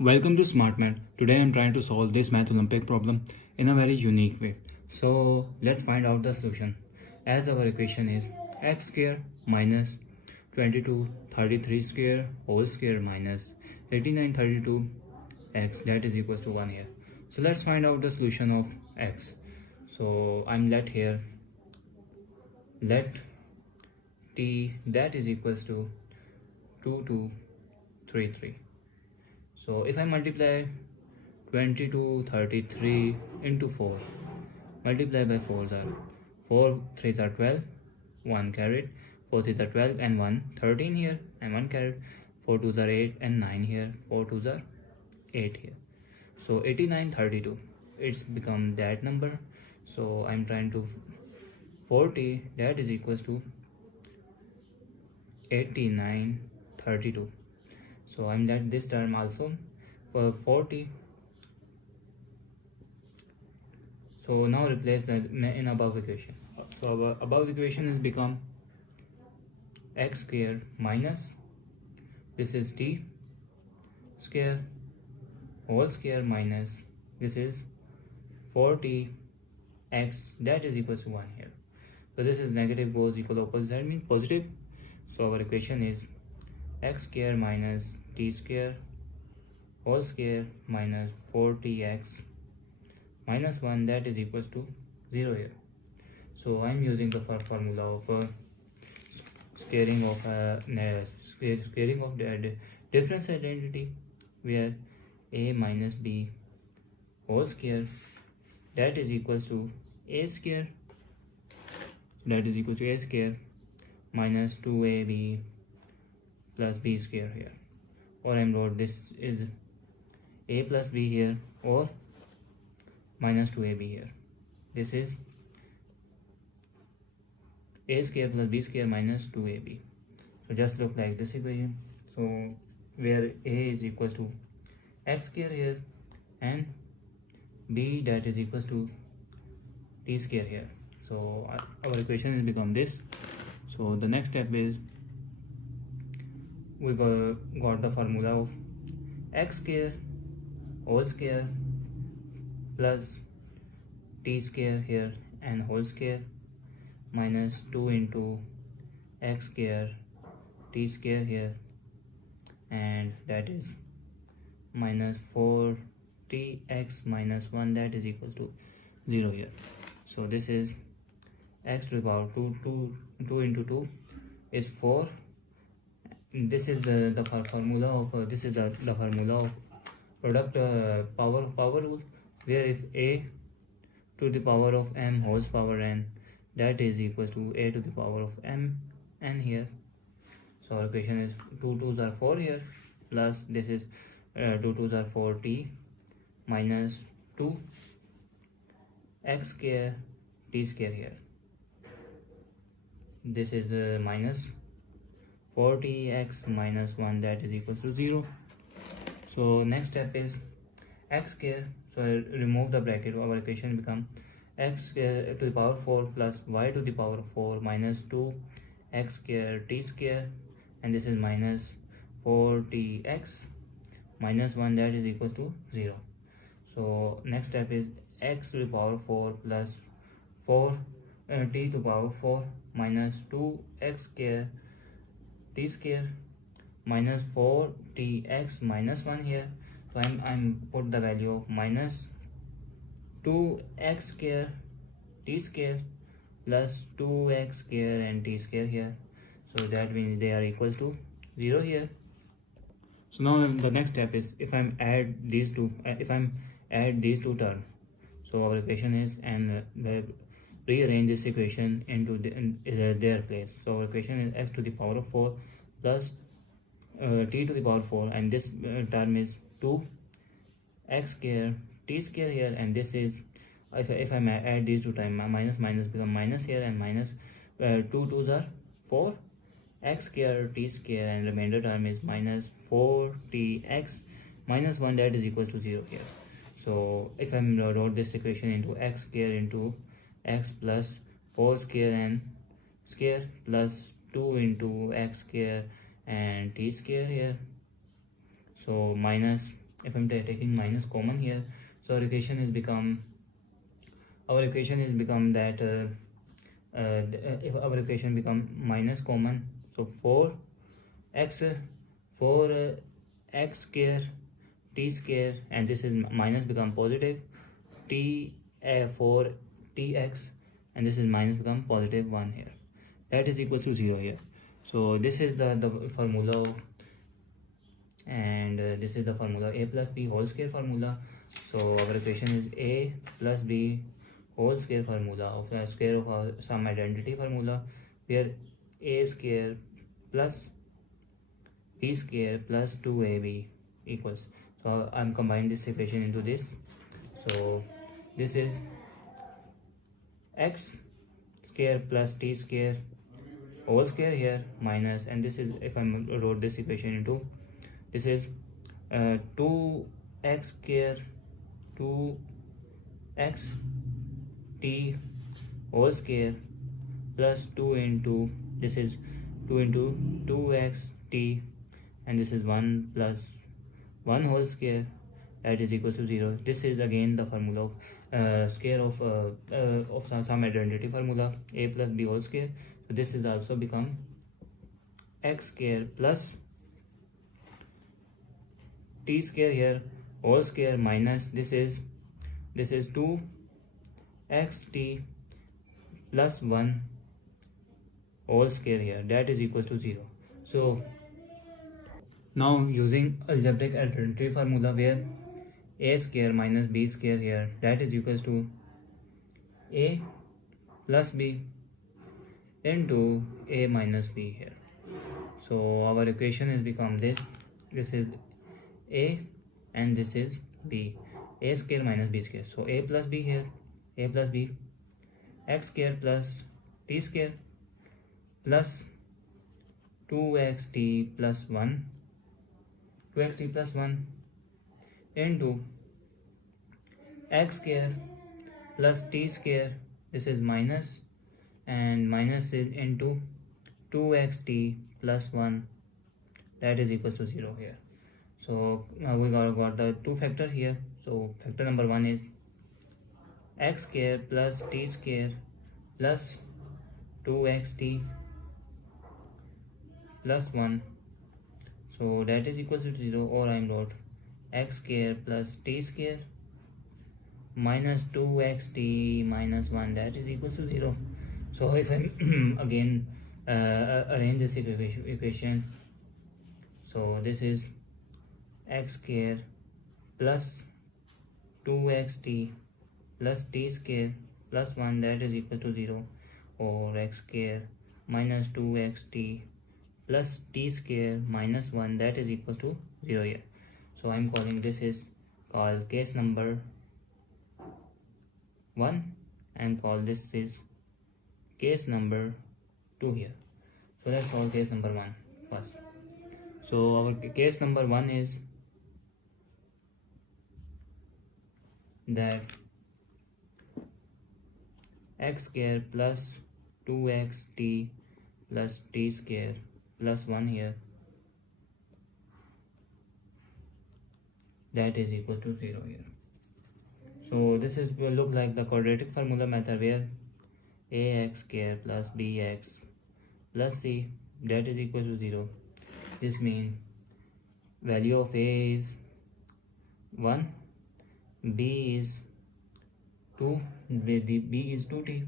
Welcome to Smart Math. Today I'm trying to solve this Math Olympic problem in a very unique way. So let's find out the solution. As our equation is x square minus 2233 square whole square minus 8932 x, that is equals to 1 here. So let's find out the solution of x. So I'm let here, let t that is equals to 2233. So if I multiply 2233 into 4, multiply by 4s are 4 3s are 12, 1 carried, 4 3s are 12 and 1 13 here and 1 carried, 4 2s are 8 and 9 here, 4 2s are 8 here. So 8932, it's become that number. So I'm trying to 40, that is equals to 8932. So I'm let this term also for 40. So now replace that in above equation. So our above equation has become x square minus, this is t square whole square minus, this is 40x, that is equals to 1 here. So this is negative goes equal opposite, that means positive. So our equation is x square minus t square whole square minus 40x minus 1, that is equals to 0 here. So I'm using the formula of squaring of the difference identity, where a minus b whole square, that is equals to a square, that is equal to a square minus 2ab plus b square here, or I wrote this is a plus b here, or minus 2ab here. This is a square plus b square minus 2ab. So just look like this equation. So where a is equals to x square here and b that is equals to t square here. So our equation has become this. So the next step is we got the formula of x square whole square plus t square here and whole square minus 2 into x square t square here, and that is minus 4tx minus 1, that is equals to 0 here. So this is x to the power 2 into 2 is 4. This is the formula of this is the formula of product power rule, where if a to the power of m whole power n, that is equals to a to the power of m n here. So our equation is 2 2s are 4 here, plus this is 2 2s are 4t minus 2 x square t square here. This is minus 40x minus 1, that is equals to 0. So next step is x square. So I remove the bracket, our equation become x square to the power 4 plus y to the power 4 minus 2 x square t square, and this is minus 4tx minus 1, that is equals to 0. So next step is x to the power 4 plus 4 t to the power 4 minus 2 x square t square minus 4tx minus 1 here. So I'm put the value of minus 2x square t square plus 2x square and t square here. So that means they are equals to 0 here. So now the next step is if I'm add these two terms. So our equation is, and rearrange this equation into their place. So our equation is x to the power of 4 plus t to the power 4, and this term is 2 x square t square here, and this is if I add these two times, minus become minus here, and minus 2 2s are 4 x square t square, and remainder term is minus 4tx minus 1, that is equals to 0 here. So if I wrote this equation into x square into x plus 4 square and square plus 2 into x square and t square here. So minus if I'm taking minus common here, so our equation is become that if our equation become minus common, so 4x square t square, and this is minus become positive t 4tx, and this is minus become positive 1 here, that is equals to 0 here. So this is the formula of, and this is the formula a plus b whole square formula. So our equation is a plus b whole square formula of the square of our sum identity formula, where a square plus b square plus 2ab equals, so I'm combining this equation into this. So this is x square plus t square whole square here minus, and this is, if I wrote this equation into, this is 2x square 2x t whole square plus 2 into, this is 2 into 2x t, and this is 1 plus 1 whole square, that is equal to 0. This is again the formula of square of some identity formula, a plus b whole square. So this is also become x square plus t square here whole square minus, this is 2xt plus 1 whole square here, that is equal to 0. So now using algebraic identity formula, where a square minus b square here, that is equals to a plus b into a minus b here. So our equation has become this is a and this is b, a square minus b square. So a plus b here, a plus b, x square plus t square plus 2xt plus 1 into x square plus t square, this is minus, and minus is into 2xt plus 1, that is equals to 0 here. So now we got the two factor here. So factor number 1 is x square plus t square plus 2xt plus 1, so that is equals to 0, or I wrote x square plus t square minus 2xt minus 1, that is equals to 0. So if I again arrange this equation, so this is x square plus 2xt plus t square plus 1, that is equal to 0, or x square minus 2xt plus t square minus 1, that is equal to 0 here. So I'm calling this is called case number 1, and call this is case number 2 here. So let's solve case number 1 first. So our case number 1 is that x square plus 2xt plus t square plus 1 here, that is equal to 0 here. So this is will look like the quadratic formula method, where ax square plus bx plus c, that is equal to 0. This means value of a is 1, b is 2, b is 2t,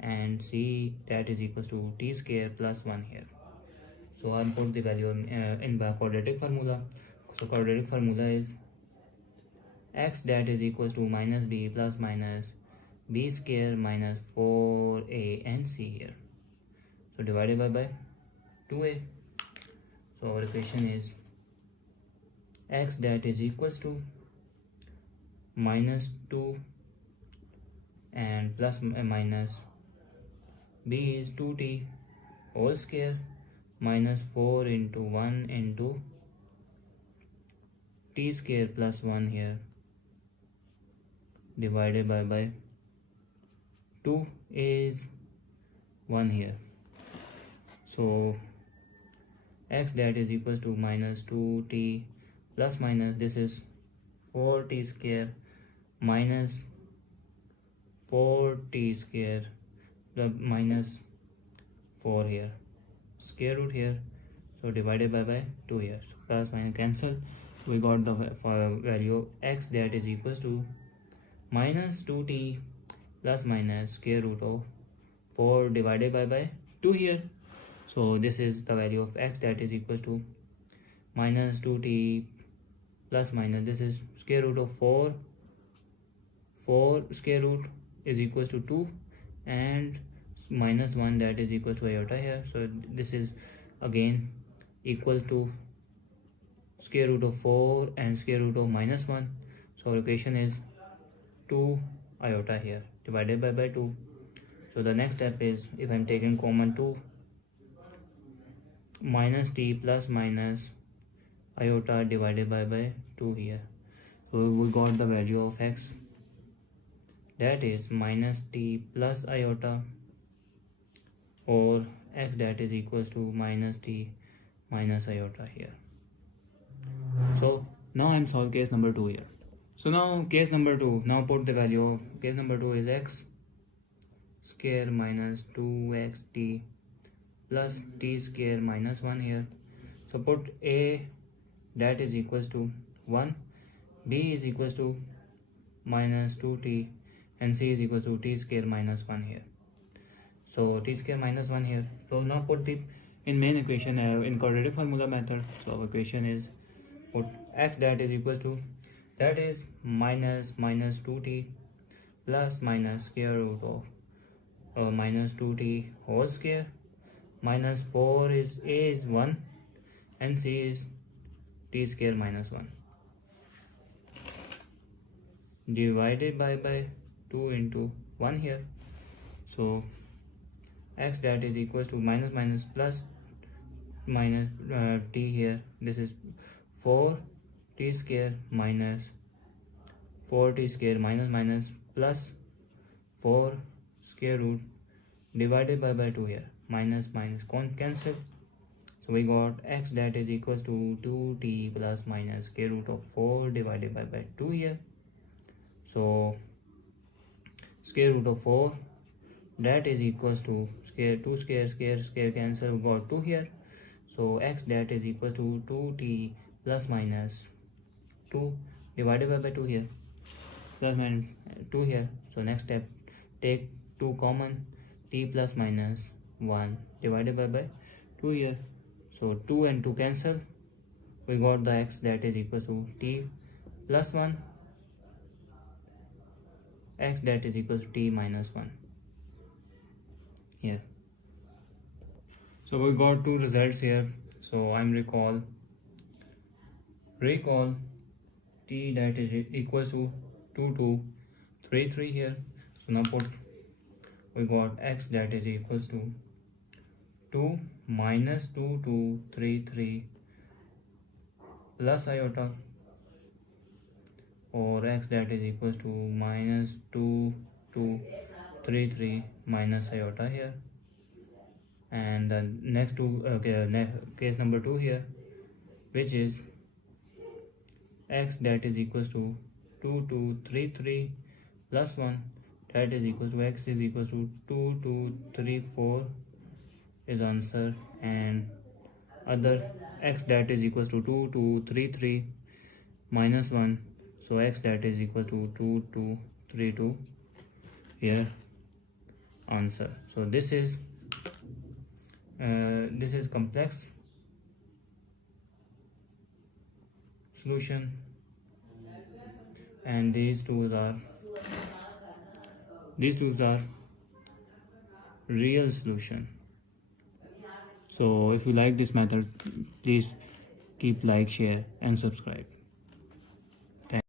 and c, that is equals to t square plus 1 here. So I'll put the value in the quadratic formula. So quadratic formula is x, that is equals to minus b plus minus b square minus 4a and c here. So divided by 2a. So our equation is x, that is equals to minus 2 and plus minus b is 2t whole square minus 4 into 1 into t square plus 1 here, divided by 2 is 1 here. So x that is equals to minus 2t plus minus this is 4t square minus 4t square the minus 4 here, square root here, so divided by 2 here, so plus minus cancel. We got the value of x that is equals to minus 2t plus minus square root of 4 divided by 2 here. So this is the value of x that is equals to minus 2t plus minus this is square root of 4 square root is equals to 2 and minus 1 that is equal to iota here. So this is again equal to square root of 4 and square root of minus 1. So our equation is 2 iota here divided by 2. So the next step is, if I'm taking common 2, minus t plus minus iota divided by 2 here. So we got the value of x that is minus t plus iota, or x that is equals to minus t minus iota here. So now I'm solving case number 2 here. So now case number 2, now put the value of case number 2 is x square minus 2xt plus t square minus 1 here. So put a that is equals to 1, b is equals to minus 2t and c is equals to t square minus 1 here. So t square minus 1 here. So now put the in main equation in quadratic formula method. So our equation is put x that is equals to that is minus 2t plus minus square root of minus 2t whole square minus 4 is a is 1 and c is t square minus 1 divided by 2 into 1 here. So x that is equals to minus plus minus t here, this is 4 t square minus 4t square minus plus 4 square root divided by 2 here, minus cancel. So we got x that is equals to 2t plus minus square root of 4 divided by 2 here. So square root of 4 that is equals to square 2 square cancel, we got 2 here. So x that is equals to 2t plus minus 2 divided by 2 here, plus minus 2 here. So next step, take 2 common, t plus minus 1 divided by 2 here. So 2 and 2 cancel, we got the x that is equals to t plus 1, x that is equals to t minus 1 here. So we got 2 results here. So I'm recall t that is equals to 2233 here. So now put we got x that is equals to 2 minus 2233 plus iota, or x that is equals to minus 2233 minus iota here. And the next two case number 2 here, which is x that is equals to 2233 plus 1 that is equals to x is equals to 2234 is answer, and other x that is equals to 2233 minus 1, so x that is equal to 2232 here answer. So this is complex solution, and these two are real solution. So if you like this method, please keep like, share and subscribe.